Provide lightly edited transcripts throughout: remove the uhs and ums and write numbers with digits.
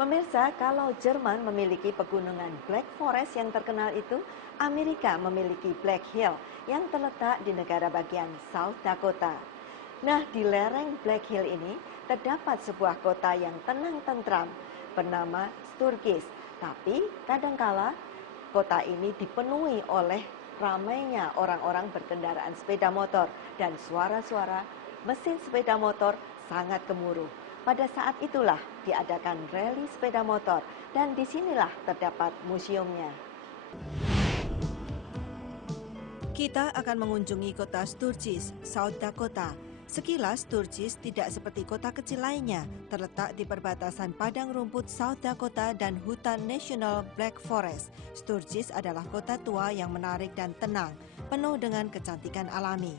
Pemirsa, kalau Jerman memiliki pegunungan Black Forest yang terkenal itu, Amerika memiliki Black Hill yang terletak di negara bagian South Dakota. Nah, di lereng Black Hill ini terdapat sebuah kota yang tenang tentram bernama Sturgis. Tapi kadangkala kota ini dipenuhi oleh ramainya orang-orang berkendaraan sepeda motor dan suara-suara mesin sepeda motor sangat gemuruh. Pada saat itulah diadakan rally sepeda motor dan disinilah terdapat museumnya. Kita akan mengunjungi kota Sturgis, South Dakota. Sekilas Sturgis tidak seperti kota kecil lainnya, terletak di perbatasan padang rumput South Dakota dan hutan nasional Black Forest. Sturgis adalah kota tua yang menarik dan tenang, penuh dengan kecantikan alami.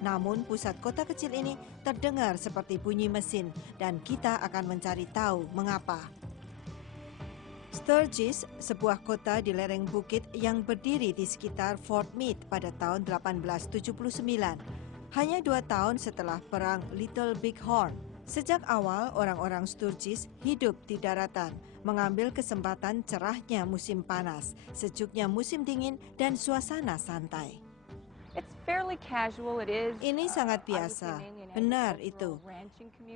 Namun pusat kota kecil ini terdengar seperti bunyi mesin dan kita akan mencari tahu mengapa. Sturgis, sebuah kota di lereng bukit yang berdiri di sekitar Fort Meade pada tahun 1879. Hanya 2 tahun setelah Perang Little Big Horn. Sejak awal orang-orang Sturgis hidup di daratan, mengambil kesempatan cerahnya musim panas, sejuknya musim dingin, dan suasana santai. Ini sangat biasa, benar itu.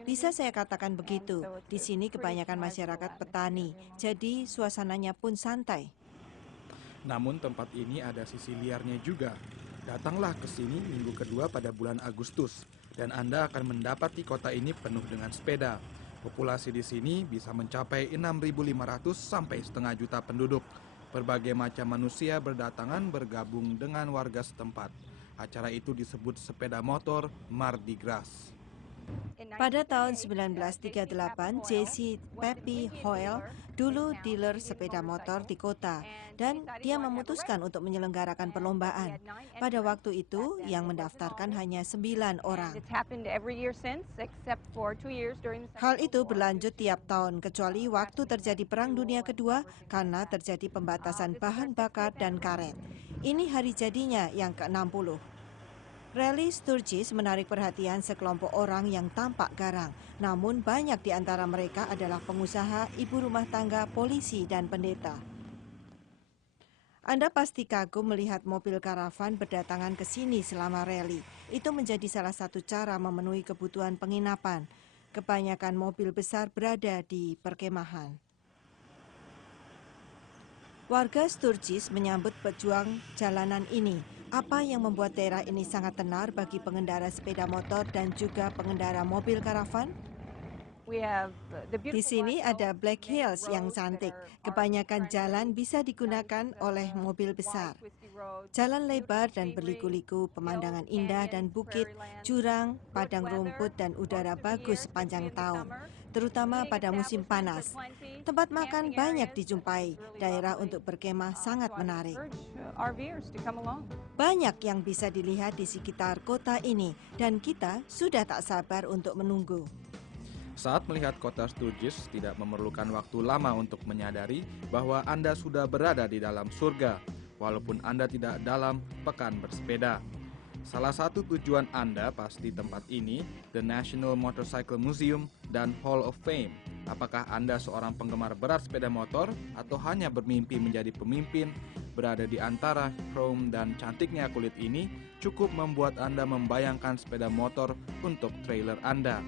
Bisa saya katakan begitu, di sini kebanyakan masyarakat petani, jadi suasananya pun santai. Namun tempat ini ada sisi liarnya juga. Datanglah ke sini minggu kedua pada bulan Agustus, dan Anda akan mendapati kota ini penuh dengan sepeda. Populasi di sini bisa mencapai 6.500 sampai setengah juta penduduk. Berbagai macam manusia berdatangan bergabung dengan warga setempat. Acara itu disebut sepeda motor Mardi Gras. Pada tahun 1938, Jesse Peppy Hoyle, dulu dealer sepeda motor di kota, dan dia memutuskan untuk menyelenggarakan perlombaan. Pada waktu itu, yang mendaftarkan hanya 9 orang. Hal itu berlanjut tiap tahun, kecuali waktu terjadi Perang Dunia Kedua karena terjadi pembatasan bahan bakar dan karet. Ini hari jadinya yang ke-60. Rally Sturgis menarik perhatian sekelompok orang yang tampak garang, namun banyak di antara mereka adalah pengusaha, ibu rumah tangga, polisi, dan pendeta. Anda pasti kagum melihat mobil karavan berdatangan ke sini selama rally. Itu menjadi salah satu cara memenuhi kebutuhan penginapan. Kebanyakan mobil besar berada di perkemahan. Warga Sturgis menyambut pejuang jalanan ini. Apa yang membuat daerah ini sangat tenar bagi pengendara sepeda motor dan juga pengendara mobil karavan? Di sini ada Black Hills yang cantik. Kebanyakan jalan bisa digunakan oleh mobil besar. Jalan lebar dan berliku-liku, pemandangan indah dan bukit, jurang, padang rumput dan udara bagus sepanjang tahun, terutama pada musim panas. Tempat makan banyak dijumpai, daerah untuk berkemah sangat menarik. Banyak yang bisa dilihat di sekitar kota ini dan kita sudah tak sabar untuk menunggu. Saat melihat kota Sturgis, tidak memerlukan waktu lama untuk menyadari bahwa Anda sudah berada di dalam surga, walaupun Anda tidak dalam pekan bersepeda. Salah satu tujuan Anda pasti tempat ini, The National Motorcycle Museum dan Hall of Fame. Apakah Anda seorang penggemar berat sepeda motor atau hanya bermimpi menjadi pemimpin? Berada di antara chrome dan cantiknya kulit ini cukup membuat Anda membayangkan sepeda motor untuk trailer Anda.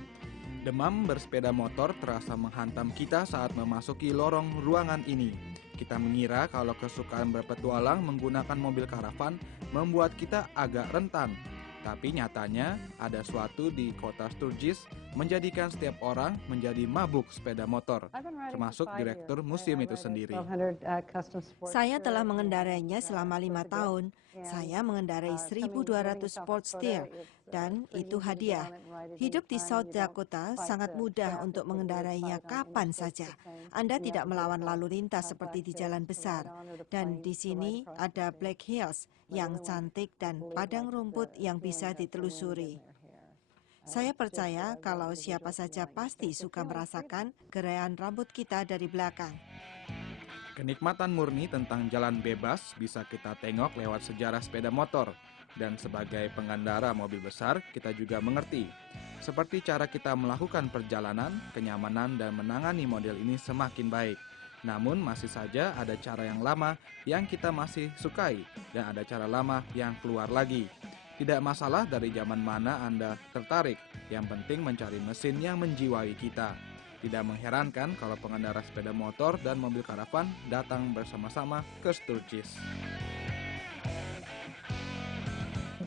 Demam bersepeda motor terasa menghantam kita saat memasuki lorong ruangan ini. Kita mengira kalau kesukaan berpetualang menggunakan mobil karavan membuat kita agak rentan. Tapi nyatanya ada suatu di kota Sturgis menjadikan setiap orang menjadi mabuk sepeda motor, termasuk direktur museum itu sendiri. Saya telah mengendarainya selama 5 tahun. Saya mengendarai 1.200 Sportster dan itu hadiah. Hidup di South Dakota sangat mudah untuk mengendarainya kapan saja. Anda tidak melawan lalu lintas seperti di jalan besar. Dan di sini ada Black Hills yang cantik dan padang rumput yang bisa ditelusuri. Saya percaya kalau siapa saja pasti suka merasakan gerayan rambut kita dari belakang. Kenikmatan murni tentang jalan bebas bisa kita tengok lewat sejarah sepeda motor. Dan sebagai pengendara mobil besar, kita juga mengerti seperti cara kita melakukan perjalanan, kenyamanan dan menangani model ini semakin baik. Namun masih saja ada cara yang lama yang kita masih sukai dan ada cara lama yang keluar lagi. Tidak masalah dari zaman mana Anda tertarik, yang penting mencari mesin yang menjiwai kita. Tidak mengherankan kalau pengendara sepeda motor dan mobil karavan datang bersama-sama ke Sturgis.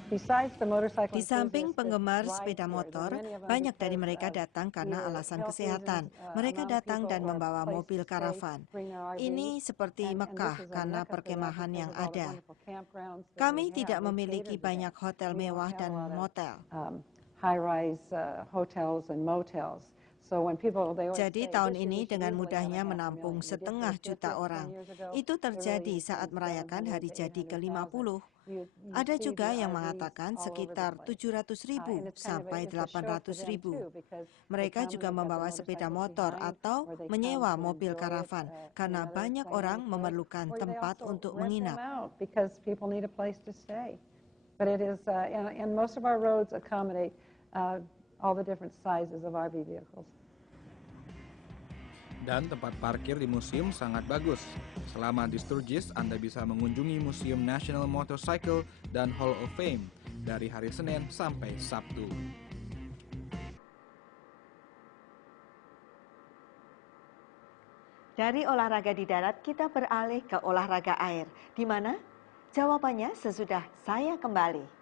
Di samping penggemar sepeda motor, banyak dari mereka datang karena alasan kesehatan. Mereka datang dan membawa mobil karavan. Ini seperti Mekah karena perkemahan yang ada. Kami tidak memiliki banyak hotel mewah dan motel. Jadi tahun ini dengan mudahnya menampung 1,5 juta orang. Itu terjadi saat merayakan hari jadi ke-50. Ada juga yang mengatakan sekitar 700.000 sampai 800.000. Mereka juga membawa sepeda motor atau menyewa mobil karavan karena banyak orang memerlukan tempat untuk menginap. Dan tempat parkir di museum sangat bagus. Selama di Sturgis, Anda bisa mengunjungi Museum National Motorcycle dan Hall of Fame dari hari Senin sampai Sabtu. Dari olahraga di darat, kita beralih ke olahraga air. Di mana? Jawabannya sesudah saya kembali.